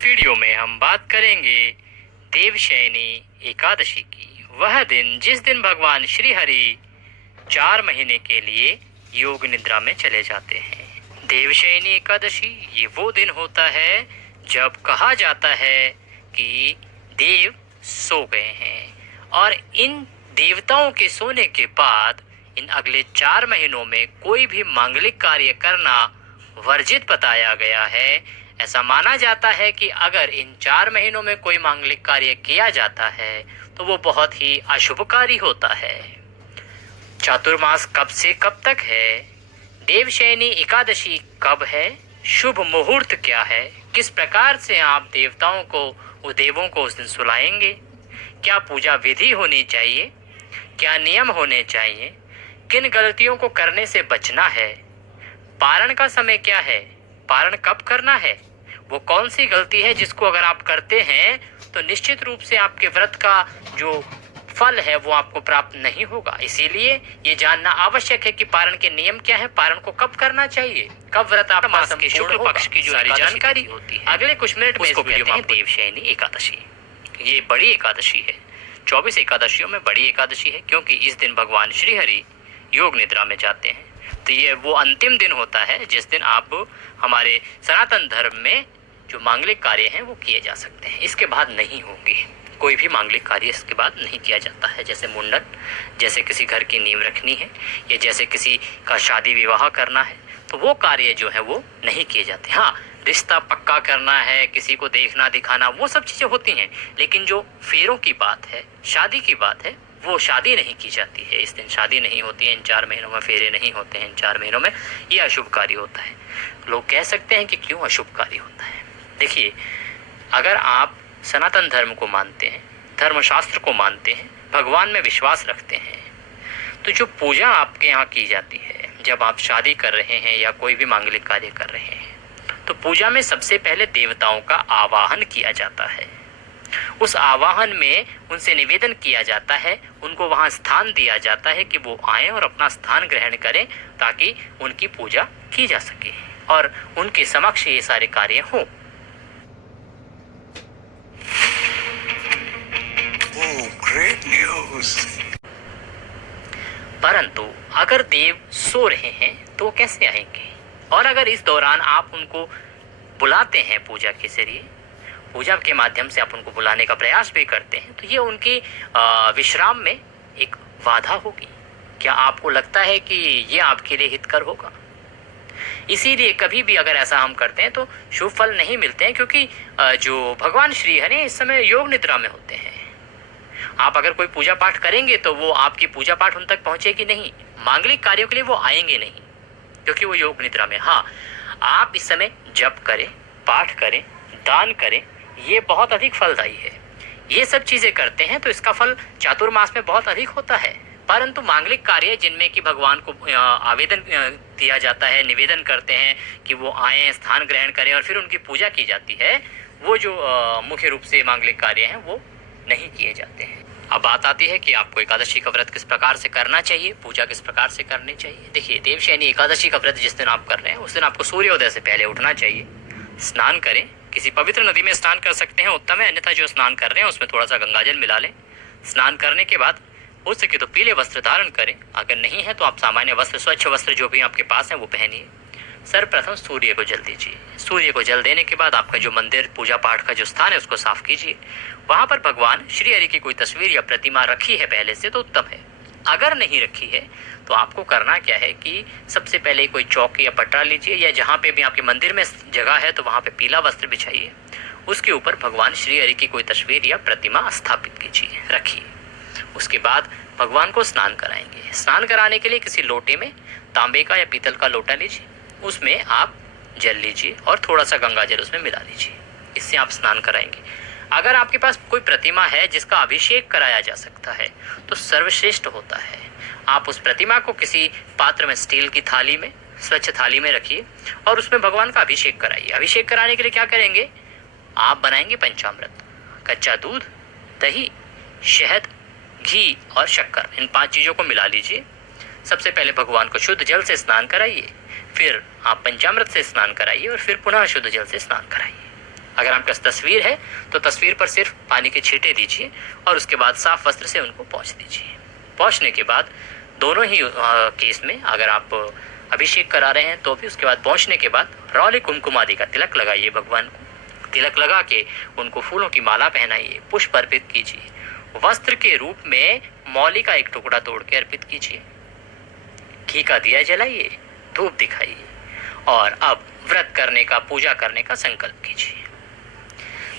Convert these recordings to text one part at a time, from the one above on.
Video में हम बात करेंगे देवशयनी एकादशी की। वह दिन जिस दिन भगवान श्री हरि 4 महीने के लिए योग निद्रा में चले जाते हैं। देवशयनी एकादशी ये वो दिन होता है जब कहा जाता है कि देव सो गए हैं और इन देवताओं के सोने के बाद इन अगले 4 महीनों में कोई भी मांगलिक कार्य करना वर्जित बताया गया है। ऐसा माना जाता है कि अगर इन 4 महीनों में कोई मांगलिक कार्य किया जाता है तो वो बहुत ही अशुभकारी होता है। चातुर्मास कब से कब तक है? देवशयनी एकादशी कब है? शुभ मुहूर्त क्या है? किस प्रकार से आप देवताओं को देवों को उस दिन सुलाएंगे? क्या पूजा विधि होनी चाहिए? क्या नियम होने चाहिए? किन गलतियों को करने से बचना है? पारण का समय क्या है? पारण कब करना है? वो कौन सी गलती है जिसको अगर आप करते हैं तो निश्चित रूप से आपके व्रत का जो फल है वो आपको प्राप्त नहीं होगा। इसीलिए ये जानना आवश्यक है कि पारण के नियम क्या है, पारण को कब करना चाहिए, कब व्रत आप मास के शुक्ल पक्ष की जो सारी जानकारी होती है अगले कुछ मिनट में इसको वीडियो में देवशयनी एकादशी। ये बड़ी एकादशी है, 24 एकादशियों में बड़ी एकादशी है क्योंकि इस दिन भगवान श्री हरि योग निद्रा में जाते हैं। तो ये वो अंतिम दिन होता है जिस दिन आप हमारे सनातन धर्म में जो मांगलिक कार्य हैं वो किए जा सकते हैं। इसके बाद नहीं होंगे कोई भी मांगलिक कार्य, इसके बाद नहीं किया जाता है। जैसे मुंडन, जैसे किसी घर की नींव रखनी है या जैसे किसी का शादी विवाह करना है तो वो कार्य जो है वो नहीं किए जाते। हाँ, रिश्ता पक्का करना है, किसी को देखना दिखाना, वो सब चीज़ें होती हैं, लेकिन जो फेरों की बात है, शादी की बात है, वो शादी नहीं की जाती है। इस दिन शादी नहीं होती है, इन 4 महीनों में फेरे नहीं होते हैं, इन 4 महीनों में ये अशुभ कार्य होता है। लोग कह सकते हैं कि क्यों अशुभ कार्य होता है। देखिए, अगर आप सनातन धर्म को मानते हैं, धर्मशास्त्र को मानते हैं, भगवान में विश्वास रखते हैं, तो जो पूजा आपके यहाँ की जाती है जब आप शादी कर रहे हैं या कोई भी मांगलिक कार्य कर रहे हैं तो पूजा में सबसे पहले देवताओं का आवाहन किया जाता है। उस आवाहन में उनसे निवेदन किया जाता है, उनको वहाँ स्थान दिया जाता है कि वो आएं और अपना स्थान ग्रहण करें ताकि उनकी पूजा की जा सके और उनके समक्ष ये सारे कार्य हों। Great news. परंतु अगर देव सो रहे हैं तो वो कैसे आएंगे? और अगर इस दौरान आप उनको बुलाते हैं पूजा के जरिए, पूजा के माध्यम से आप उनको बुलाने का प्रयास भी करते हैं तो ये उनकी विश्राम में एक बाधा होगी। क्या आपको लगता है कि ये आपके लिए हितकर होगा? इसीलिए कभी भी अगर ऐसा हम करते हैं तो शुभ फल नहीं मिलते हैं, क्योंकि जो भगवान श्री हरि इस समय योग निद्रा में होते हैं। आप अगर कोई पूजा पाठ करेंगे तो वो आपकी पूजा पाठ उन तक पहुंचेगी नहीं, मांगलिक कार्यों के लिए वो आएंगे नहीं क्योंकि वो योग निद्रा में। हाँ, आप इस समय जप करें, पाठ करें, दान करें, ये बहुत अधिक फलदायी है। ये सब चीजें करते हैं तो इसका फल चातुर्मास में बहुत अधिक होता है। परंतु मांगलिक कार्य जिनमें कि भगवान को आवेदन दिया जाता है, निवेदन करते हैं कि वो आए, स्थान ग्रहण करें और फिर उनकी पूजा की जाती है, वो जो मुख्य रूप से मांगलिक कार्य हैं वो नहीं किए जाते हैं। अब बात आती है कि आपको एकादशी का व्रत किस प्रकार से करना चाहिए, पूजा किस प्रकार से करनी चाहिए। देखिए, देवशयनी एकादशी का व्रत जिस दिन आप कर रहे हैं उस दिन आपको सूर्योदय से पहले उठना चाहिए, स्नान करें, किसी पवित्र नदी में स्नान कर सकते हैं उत्तम है, अन्यथा जो स्नान कर रहे हैं उसमें थोड़ा सा गंगाजल मिला लें। स्नान करने के बाद हो सके तो पीले वस्त्र धारण करें, अगर नहीं है तो आप सामान्य वस्त्र, स्वच्छ वस्त्र जो भी आपके पास है वो पहनिए। सर्वप्रथम सूर्य को जल दीजिए। सूर्य को जल देने के बाद आपका जो मंदिर, पूजा पाठ का जो स्थान है उसको साफ कीजिए। वहां पर भगवान श्री हरि की कोई तस्वीर या प्रतिमा रखी है पहले से तो उत्तम है, अगर नहीं रखी है तो आपको करना क्या है कि सबसे पहले कोई चौकी या पटरा लीजिए या जहाँ पे भी आपके मंदिर में जगह है तो वहाँ पे पीला वस्त्र बिछाइए, उसके ऊपर भगवान श्री हरि की कोई तस्वीर या प्रतिमा स्थापित कीजिए, रखिए। उसके बाद भगवान को स्नान कराएंगे। स्नान कराने के लिए किसी लोटे में, तांबे का या पीतल का लोटा लीजिए, उसमें आप जल लीजिए और थोड़ा सा गंगा जल उसमें मिला लीजिए, इससे आप स्नान कराएंगे। अगर आपके पास कोई प्रतिमा है जिसका अभिषेक कराया जा सकता है तो सर्वश्रेष्ठ होता है। आप उस प्रतिमा को किसी पात्र में, स्टील की थाली में, स्वच्छ थाली में रखिए और उसमें भगवान का अभिषेक कराइए। अभिषेक कराने के लिए क्या करेंगे? आप बनाएंगे पंचामृत, कच्चा दूध, दही, शहद, घी और शक्कर, इन 5 चीज़ों को मिला लीजिए। सबसे पहले भगवान को शुद्ध जल से स्नान कराइए, फिर आप पंचामृत से स्नान कराइए और फिर पुनः शुद्ध जल से स्नान कराइए। अगर आपके पास तस्वीर है तो तस्वीर पर सिर्फ पानी के छींटे दीजिए और उसके बाद साफ वस्त्र से उनको पोंछ दीजिए। पोंछने के बाद दोनों ही केस में अगर आप अभिषेक करा रहे हैं तो भी उसके बाद पोंछने के बाद रौली कुमकुम आदि का तिलक लगाइए भगवान को। तिलक लगा के उनको फूलों की माला पहनाइए, पुष्प अर्पित कीजिए, वस्त्र के रूप में मौली का एक टुकड़ा तोड़ के अर्पित कीजिए, घी का दिया जलाइए, धूप दिखाइए और अब व्रत करने का, पूजा करने का संकल्प कीजिए।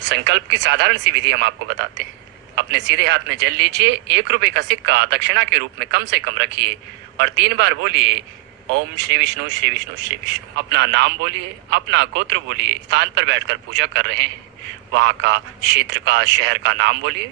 संकल्प की साधारण सी विधि हम आपको बताते हैं। अपने सीधे हाथ में जल लीजिए, 1 रुपए का सिक्का दक्षिणा के रूप में कम से कम रखिए और 3 बार बोलिए ओम श्री विष्णु श्री विष्णु श्री विष्णु। अपना नाम बोलिए, अपना गोत्र बोलिए। स्थान पर बैठकर पूजा कर रहे हैं वहाँ का, क्षेत्र का, शहर का नाम बोलिए।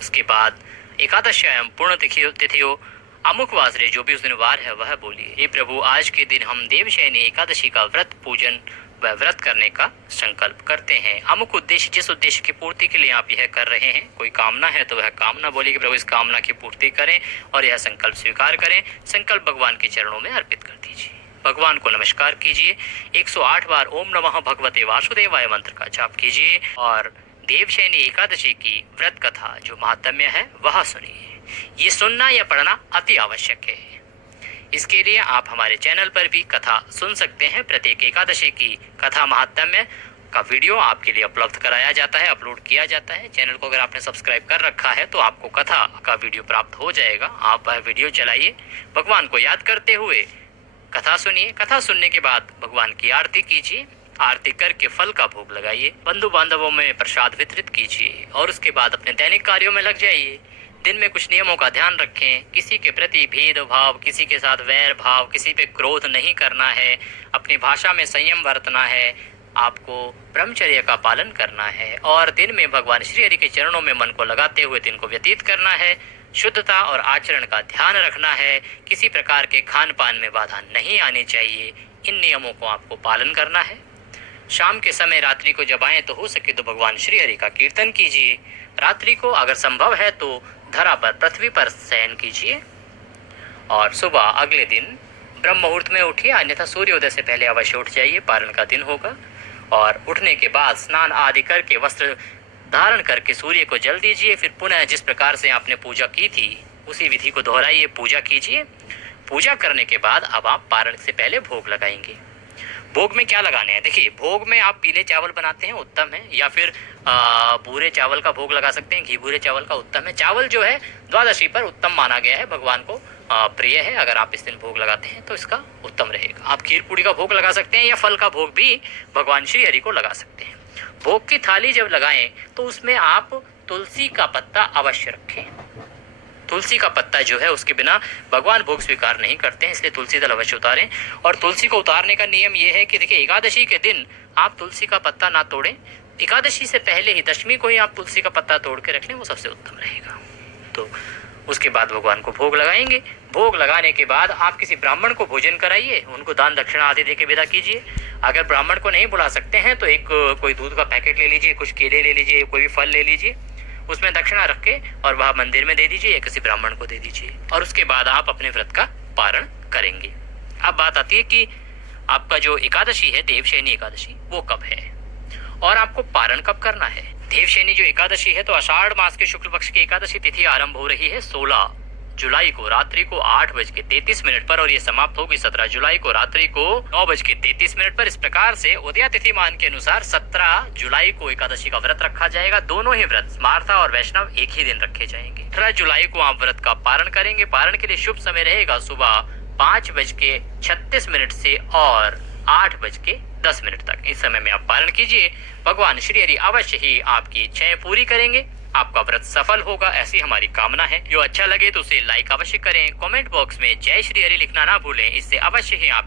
उसके बाद एकादश्याम पूर्ण तिथि हो, अमुक वासरे जो भी उस दिन वार है वह बोलिए। हे प्रभु, आज के दिन हम देवशयनी एकादशी का व्रत पूजन व व्रत करने का संकल्प करते हैं। अमुक उद्देश्य, जिस उद्देश्य की पूर्ति के लिए आप यह कर रहे हैं, कोई कामना है तो वह कामना बोलिए कि प्रभु इस कामना की पूर्ति करें और यह संकल्प स्वीकार करें। संकल्प भगवान के चरणों में अर्पित कर दीजिए। भगवान को नमस्कार कीजिए, 108 बार ओम नमः भगवते वासुदेवाय मंत्र का जाप कीजिए और देवशयनी एकादशी की व्रत कथा जो महात्म्य है वह सुनिए। ये सुनना या पढ़ना अति आवश्यक है। इसके लिए आप हमारे चैनल पर भी कथा सुन सकते हैं। प्रत्येक एकादशी की कथा महात्म्य का वीडियो आपके लिए उपलब्ध कराया जाता है, अपलोड किया जाता है। चैनल को अगर आपने सब्सक्राइब कर रखा है तो आपको कथा का वीडियो प्राप्त हो जाएगा। आप वह वीडियो चलाइए, भगवान को याद करते हुए कथा सुनिए। कथा सुनने के बाद भगवान की आरती कीजिए, आरती करके फल का भोग लगाइए, बंधु बांधवों में प्रसाद वितरित कीजिए और उसके बाद अपने दैनिक कार्यों में लग जाइए। दिन में कुछ नियमों का ध्यान रखें, किसी के प्रति भेदभाव, किसी के साथ वैर भाव, किसी पे क्रोध नहीं करना है, अपनी भाषा में संयम बरतना है, आपको ब्रह्मचर्य का पालन करना है और दिन में भगवान श्री हरि के चरणों में मन को लगाते हुए दिन को व्यतीत करना है। शुद्धता और आचरण का ध्यान रखना है, किसी प्रकार के खान पान में बाधा नहीं आनी चाहिए। इन नियमों को आपको पालन करना है। शाम के समय रात्रि को जब आए तो हो सके तो भगवान श्री हरि का कीर्तन कीजिए। रात्रि को अगर संभव है तो धरा पर, पृथ्वी पर शयन कीजिए और सुबह अगले दिन ब्रह्म मुहूर्त में उठिए, अन्यथा सूर्योदय से पहले अवश्य उठ जाइए, पारण का दिन होगा। और उठने के बाद स्नान आदि करके वस्त्र धारण करके सूर्य को जल दीजिए। फिर पुनः जिस प्रकार से आपने पूजा की थी उसी विधि को दोहराइए, पूजा कीजिए। पूजा करने के बाद अब आप पारण से पहले भोग लगाएंगे। भोग में क्या लगाने हैं? देखिए, भोग में आप पीले चावल बनाते हैं, उत्तम है, या फिर भूरे चावल का भोग लगा सकते हैं, घी भूरे चावल का उत्तम है। चावल जो है द्वादशी पर उत्तम माना गया है, भगवान को प्रिय है। अगर आप इस दिन भोग लगाते हैं तो इसका उत्तम रहेगा। आप खीर पूड़ी का भोग लगा सकते हैं या फल का भोग भी भगवान श्री हरि को लगा सकते हैं। भोग की थाली जब लगाएं तो उसमें आप तुलसी का पत्ता अवश्य रखें। तुलसी का पत्ता जो है उसके बिना भगवान भोग स्वीकार नहीं करते हैं, इसलिए तुलसी दल अवश्य उतारें। और तुलसी को उतारने का नियम ये है कि देखिए, एकादशी के दिन आप तुलसी का पत्ता ना तोड़ें। एकादशी से पहले ही, दशमी को ही आप तुलसी का पत्ता तोड़ के रख लें, वो सबसे उत्तम रहेगा। तो उसके बाद भगवान को भोग लगाएंगे। भोग लगाने के बाद आप किसी ब्राह्मण को भोजन कराइए, उनको दान दक्षिणा आदि दे के विदा कीजिए। अगर ब्राह्मण को नहीं बुला सकते हैं तो एक कोई दूध का पैकेट ले लीजिए, कुछ केले ले लीजिए, कोई भी फल ले लीजिए, उसमें दक्षिणा रख के और वह मंदिर में दे दीजिए या किसी ब्राह्मण को दे दीजिए और उसके बाद आप अपने व्रत का पारण करेंगे। अब बात आती है कि आपका जो एकादशी है, देवशयनी एकादशी, वो कब है और आपको पारण कब करना है। देवशयनी जो एकादशी है तो आषाढ़ मास के शुक्ल पक्ष की एकादशी तिथि आरंभ हो रही है 16 जुलाई को रात्रि को 8:33 पर और ये समाप्त होगी 17 जुलाई को रात्रि को 9:33 पर। इस प्रकार से उदया तिथि मान के अनुसार 17 जुलाई को एकादशी का व्रत रखा जाएगा। दोनों ही व्रत, स्मार्था और वैष्णव, एक ही दिन रखे जाएंगे। 18 जुलाई को आप व्रत का पारण करेंगे। पारण के लिए शुभ समय रहेगा सुबह 5:36 से और 8:10 तक। इस समय में आप पारण कीजिए। भगवान श्री हरि अवश्य ही आपकी इच्छाएं पूरी करेंगे, आपका व्रत सफल होगा, ऐसी हमारी कामना है। जो अच्छा लगे तो उसे लाइक अवश्य करें। कमेंट बॉक्स में जय श्री हरि लिखना ना भूलें, इससे अवश्य ही आप